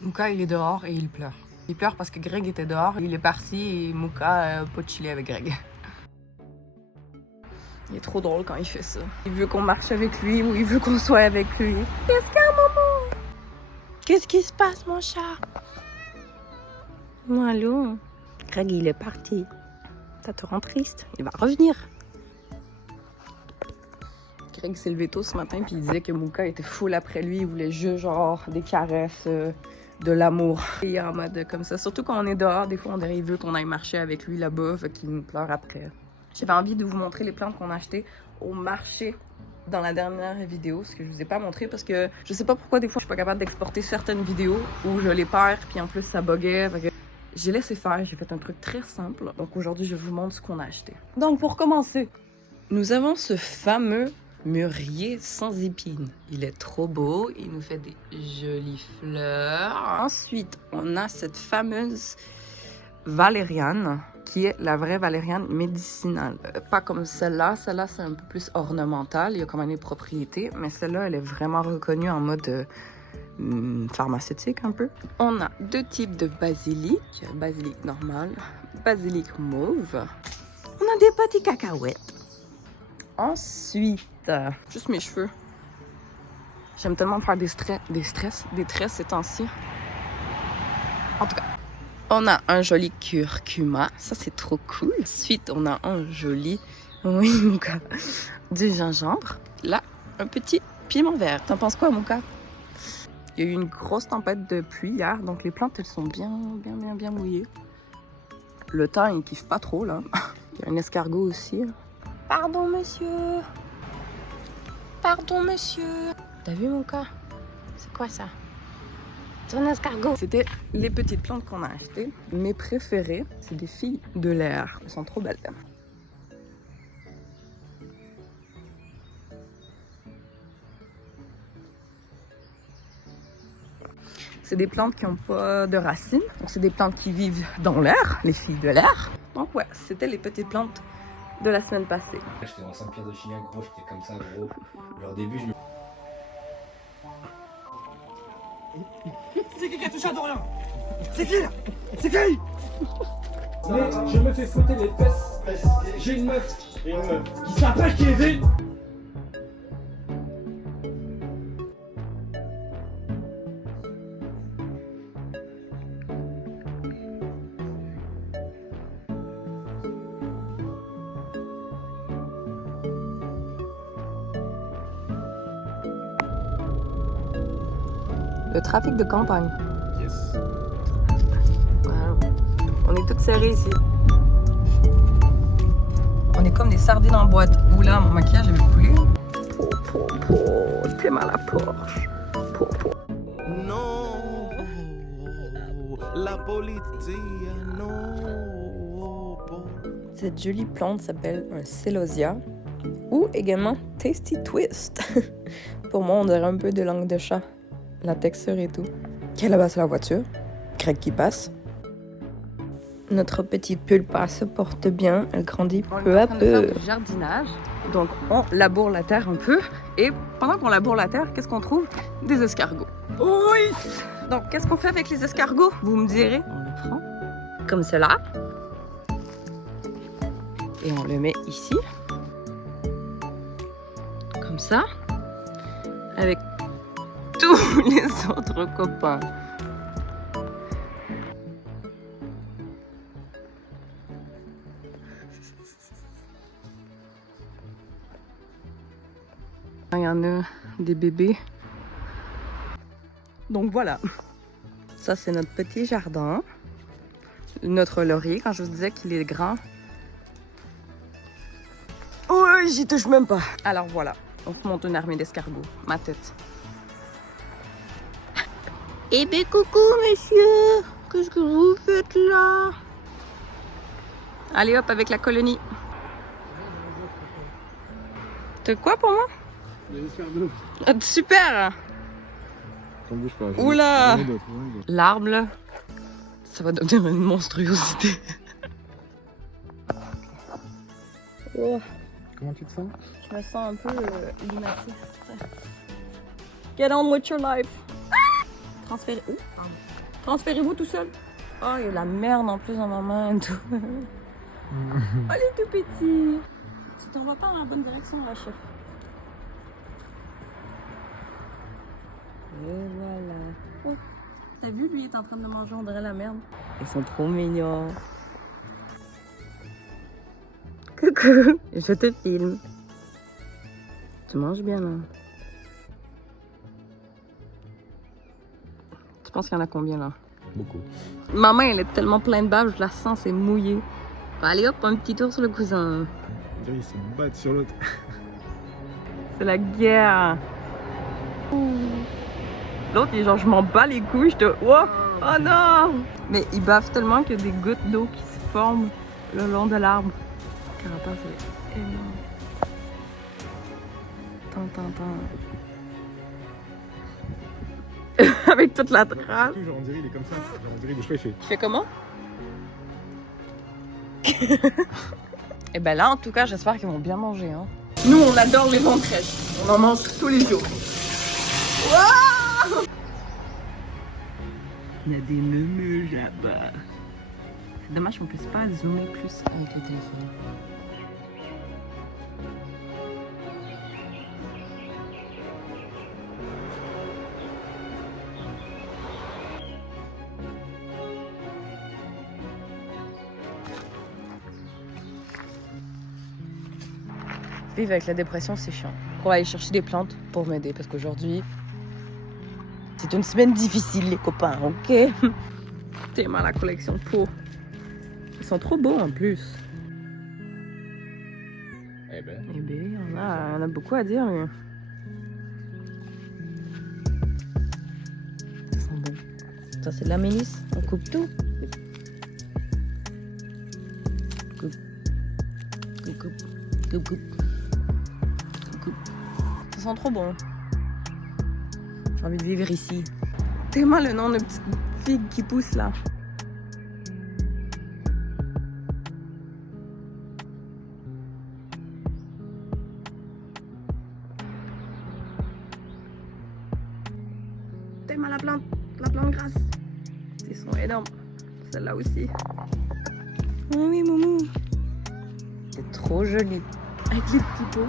Mouka, il est dehors et il pleure. Il pleure parce que Greg était dehors, il est parti et Mouka peut chiller avec Greg. Il est trop drôle quand il fait ça. Il veut qu'on marche avec lui ou il veut qu'on soit avec lui. Qu'est-ce qu'il y a, maman? Qu'est-ce qui se passe, mon chat? Allô? Greg, il est parti. Ça te rend triste? Il va revenir. Greg s'est levé tôt ce matin puis il disait que Mouka était full après lui. Il voulait juste genre des caresses, de l'amour. Il est en mode comme ça. Surtout quand on est dehors, des fois il veut qu'on aille marcher avec lui là-bas, fait qu'il nous pleure après. J'avais envie de vous montrer les plantes qu'on a achetées au marché dans la dernière vidéo, ce que je vous ai pas montré parce que je sais pas pourquoi des fois je suis pas capable d'exporter certaines vidéos où je les perds puis en plus ça buguait. J'ai laissé faire, j'ai fait un truc très simple. Donc aujourd'hui je vous montre ce qu'on a acheté. Donc pour commencer, nous avons ce fameux mûrier sans épines. Il est trop beau, il nous fait des jolies fleurs. Ensuite on a cette fameuse valériane, qui est la vraie valériane médicinale. Pas comme celle-là. Celle-là, c'est un peu plus ornemental. Il y a quand même des propriétés. Mais celle-là, elle est vraiment reconnue en mode pharmaceutique un peu. On a deux types de basilic. Basilic normal. Basilic mauve. On a des petits cacahuètes. Ensuite, juste mes cheveux. J'aime tellement faire des tresses ces temps-ci. En tout cas, on a un joli curcuma, ça c'est trop cool. Ensuite, on a un joli, oui Mouka, du gingembre. Là, un petit piment vert. T'en penses quoi, Mouka? Il y a eu une grosse tempête de pluie hier, donc les plantes elles sont bien mouillées. Le temps il kiffe pas trop là. Il y a un escargot aussi. Pardon monsieur. Pardon monsieur. T'as vu Mouka? C'est quoi ça? Un escargot. C'était les petites plantes qu'on a achetées. Mes préférées, c'est des filles de l'air. Elles sont trop belles. C'est des plantes qui n'ont pas de racines. Donc c'est des plantes qui vivent dans l'air, les filles de l'air. Donc ouais, c'était les petites plantes de la semaine passée. J'étais dans Saint-Pierre de Chignac, gros, j'étais comme ça, gros. Genre au début, je me... C'est qui a touché à Dorian? C'est qui là? C'est qui? Mais je me fais fouetter les fesses. J'ai une meuf qui s'appelle Kevin. Le trafic de campagne. Yes. Wow. On est toutes serrées ici. On est comme des sardines en boîte. Oula, mon maquillage avait coulé. T'es mal à la Porsche. Non, la politique, non. Cette jolie plante s'appelle un celosia ou également Tasty Twist. Pour moi, on dirait un peu de langue de chat. La texture et tout. Ok, là-bas, c'est la voiture. Greg qui passe. Notre petite pulpa se porte bien. Elle grandit peu à peu. Du jardinage. Donc, on laboure la terre un peu. Et pendant qu'on laboure la terre, qu'est-ce qu'on trouve? Des escargots. Oui! Donc, qu'est-ce qu'on fait avec les escargots? Vous me direz. On le prend comme cela. Et on le met ici. Comme ça. Avec tous les autres copains. Il y en a des bébés. Donc voilà. Ça, c'est notre petit jardin. Notre laurier, quand je vous disais qu'il est grand. Oh, j'y touche même pas. Alors voilà, on se monte une armée d'escargots. Ma tête. Eh bien, coucou, monsieur. Qu'est-ce que vous faites là? Allez, hop, avec la colonie. T'as quoi pour moi? Les escargots. Ah, super! T'en bouge pas. Oula! L'arbre, là, ça va devenir une monstruosité. Oh, Comment tu te sens? je me sens un peu limaciée. Get on with your life. Transférez. Oh, pardon. Transférez-vous tout seul. Oh, il y a de la merde en plus dans ma main et tout. Oh, il est tout petit. Tu t'en vas pas dans la bonne direction, la chef. Et voilà. Oh. T'as vu, lui, il est en train de manger, on dirait la merde. Ils sont trop mignons. Coucou, je te filme. Tu manges bien, là. Tu penses qu'il y en a combien, là? Beaucoup. Ma main, elle est tellement pleine de bave, je la sens, c'est mouillé. Allez hop, un petit tour sur le cousin. Ils se battent sur l'autre. C'est la guerre. L'autre, il est genre, je m'en bats les couilles, je te... Oh, oh non! Mais ils bavent tellement qu'il y a des gouttes d'eau qui se forment le long de l'arbre. Le carapace est énorme. Avec toute la trace. Genre, on dirait il est comme ça. Genre, on dirait des cheveux faits. Tu fais comment? Et ben là, en tout cas, j'espère qu'ils vont bien manger. Hein. Nous, on adore les ventrèches. On en mange tous les jours. Wow! Il y a des meumeux là-bas. C'est dommage qu'on puisse pas zoomer plus avec le téléphone. Vivre avec la dépression, c'est chiant. On va aller chercher des plantes pour m'aider parce qu'aujourd'hui, c'est une semaine difficile, les copains, ok? T'es mal la collection de pots. Ils sont trop beaux en plus. Eh ben. Eh bien, on a beaucoup à dire, lui. Ça sent bon. Ça, c'est de la mélisse. On coupe tout. Coupe. Coupe, coupe. Coupe, coupe. Ça sent trop bon. J'ai envie de vivre ici. Tellement le nom de petite figue qui pousse là. Tellement la plante grasse. Ils sont énormes. Celle-là aussi. Oui, oui, Moumou. C'est trop joli. Avec les petits pots.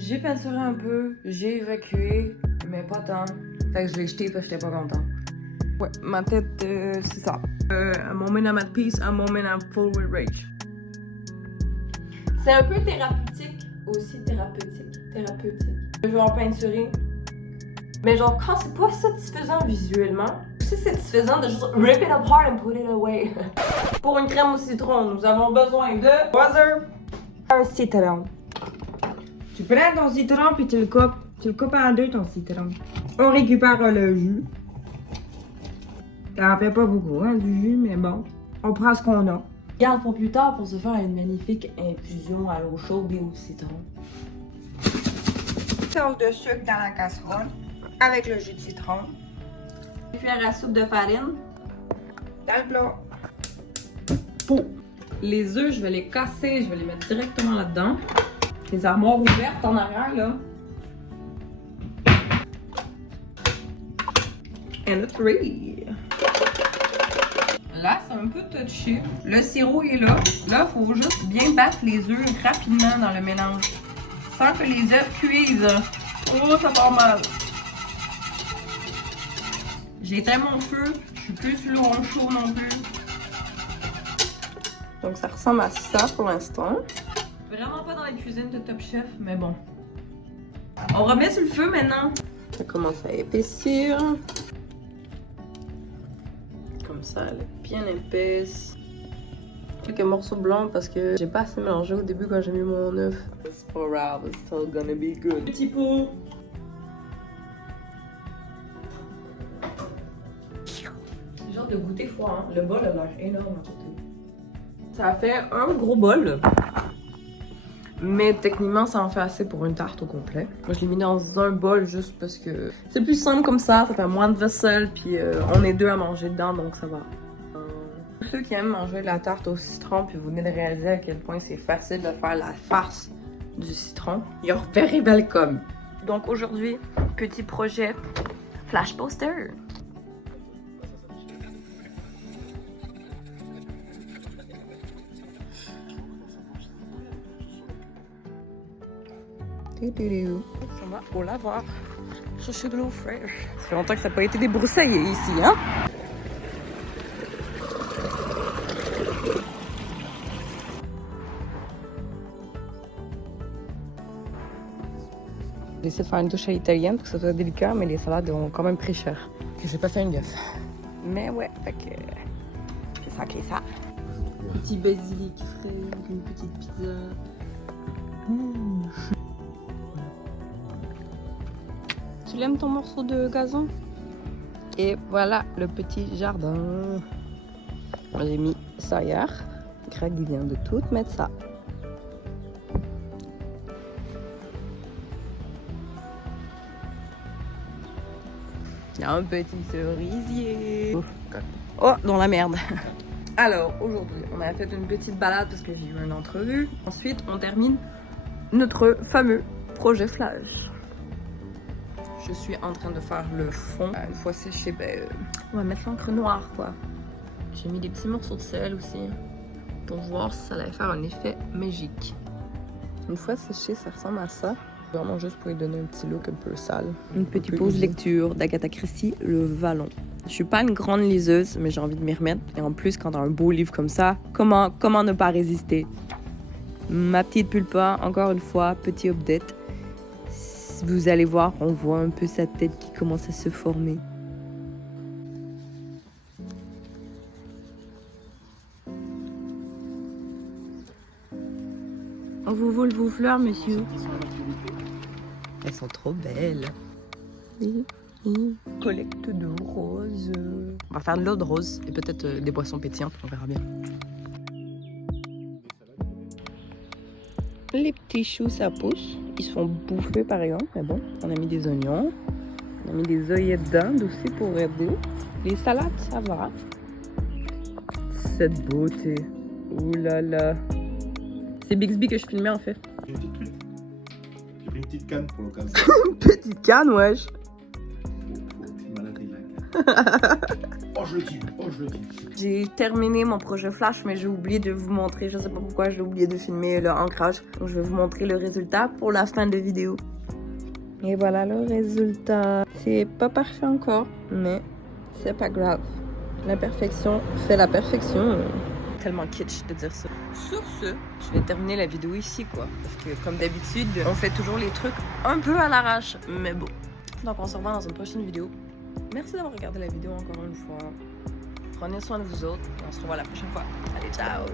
J'ai peinturé un peu, j'ai évacué, mais pas tant. Fait que je l'ai jeté parce que j'étais pas content. Ouais, ma tête, c'est ça. Un moment I'm at peace, un moment I'm full with rage. C'est un peu thérapeutique, aussi thérapeutique. Je vais en peinturer. Mais genre, quand c'est pas satisfaisant visuellement, c'est satisfaisant de juste rip it apart and put it away. Pour une crème au citron, nous avons besoin de water, un citron. Tu prends ton citron puis tu le coupes. Tu le coupes en deux, ton citron. On récupère le jus. Ça en fait pas beaucoup, hein, du jus, mais bon. On prend ce qu'on a. Garde pour plus tard pour se faire une magnifique infusion à l'eau chaude et au citron. Sauce de sucre dans la casserole avec le jus de citron. Faire la soupe de farine dans le plat. Pour les œufs, je vais les casser, je vais les mettre directement là-dedans. Les armoires ouvertes en arrière, là. And a three. Là, c'est un peu touché. Le sirop est là. Là, il faut juste bien battre les œufs rapidement dans le mélange. Sans que les œufs cuisent. Oh, ça part mal. J'ai éteint mon feu. Je suis plus sur l'eau chaud non plus. Donc, ça ressemble à ça pour l'instant. Vraiment pas dans la cuisine de Top Chef, mais bon. On remet sur le feu maintenant. Ça commence à épaissir. Comme ça, elle est bien épaisse. Quelques morceaux blancs parce que j'ai pas assez mélangé au début quand j'ai mis mon œuf. It's for grave, it's still gonna be good. Petit pot. Genre de goûter froid, hein. Le bol a l'air énorme à côté. Ça a fait un gros bol. Mais techniquement, ça en fait assez pour une tarte au complet. Moi, je l'ai mis dans un bol juste parce que c'est plus simple comme ça fait moins de vaisselle, puis on est deux à manger dedans, donc ça va. Pour ceux qui aiment manger de la tarte au citron, puis vous venez de réaliser à quel point c'est facile de faire la farce du citron, you're very welcome. Donc aujourd'hui, petit projet flash poster. On va au lavoir chercher de l'eau fraîche. Ça fait longtemps que ça n'a pas été débroussaillé ici, hein? J'ai essayé de faire une douche à l'italienne pour que ça soit délicat, mais les salades ont quand même pris cher. J'ai pas fait une gaffe. Mais ouais, fait que c'est ça qui est ça. Petit basilic frais avec une petite pizza. Tu l'aimes ton morceau de gazon? Et voilà le petit jardin. J'ai mis ça hier. Greg vient de tout mettre ça. Il y a un petit cerisier. Oh, dans la merde. Alors, aujourd'hui, on a fait une petite balade parce que j'ai eu une entrevue. Ensuite, on termine notre fameux projet flash. Je suis en train de faire le fond. Une fois séché, on va mettre l'encre noire, quoi. J'ai mis des petits morceaux de sel aussi pour voir si ça allait faire un effet magique. Une fois séché, ça ressemble à ça. Vraiment juste pour lui donner un petit look un peu sale. Une petite pause lecture d'Agatha Christie, Le Vallon. Je suis pas une grande liseuse, mais j'ai envie de m'y remettre. Et en plus, quand t'as un beau livre comme ça, comment ne pas résister? Ma petite pulpa, encore une fois, petit update. Vous allez voir, on voit un peu sa tête qui commence à se former. On vous vole vos fleurs, monsieur. Elles sont trop belles. Oui. Collecte de roses. On va faire de l'eau de rose et peut-être des boissons pétillantes, on verra bien. Les petits choux, ça pousse. Ils se font bouffer par exemple, mais bon, on a mis des oignons. On a mis des œillettes d'Inde aussi pour aider. Les salades, ça va. Cette beauté. Ouh là là. C'est Bixby que je filmais en fait. J'ai une petite truc. J'ai pris une petite canne pour l'occasion. Une petite canne, wesh. C'est malade, la canne. Oh, je le kiffe. J'ai terminé mon projet flash, mais j'ai oublié de vous montrer. Je sais pas pourquoi j'ai oublié de filmer le ancrage. Donc je vais vous montrer le résultat pour la fin de vidéo. Et voilà le résultat. C'est pas parfait encore, mais c'est pas grave. L'imperfection fait la perfection. Tellement kitsch de dire ça. Sur ce, je vais terminer la vidéo ici, quoi. Parce que, comme d'habitude, on fait toujours les trucs un peu à l'arrache. Mais bon. Donc, on se revoit dans une prochaine vidéo. Merci d'avoir regardé la vidéo encore une fois. Prenez soin de vous autres. Et on se revoit la prochaine fois. Allez, ciao!